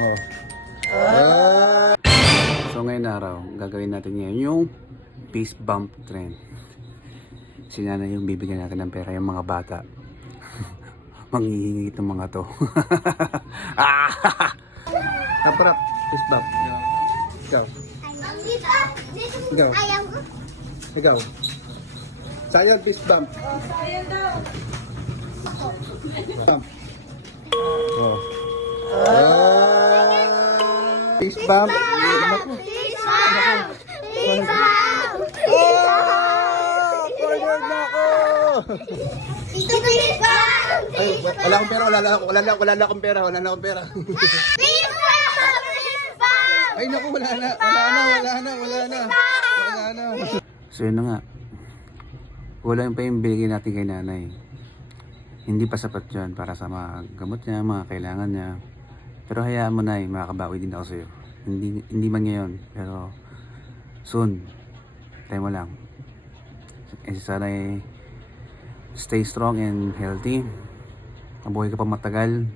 Oh. So ngayon araw, gagawin natin ngayon yung fist bump trend. Si nanay yung bibigyan natin ng pera, yung mga bata. Manghihingit ng mga to. Naprap, fist bump. Ikaw. Ikaw. Ikaw. Sayon, fist bump. Sayang daw. Bump. Oh. Fist bump. Cornered na ako! Ay, wala akong pera, wala na akong pera. Ay naku, wala na. So yun na nga. Wala yung pa yung binigay natin kay nanay. Hindi pa sapat yun para sa mga gamot niya, mga kailangan niya. Pero hayaan mo na, makakabawi din ako sa'yo. Hindi man ngayon, pero soon. Tayo mo lang. Sana stay strong and healthy. Mabuhay ka pa matagal.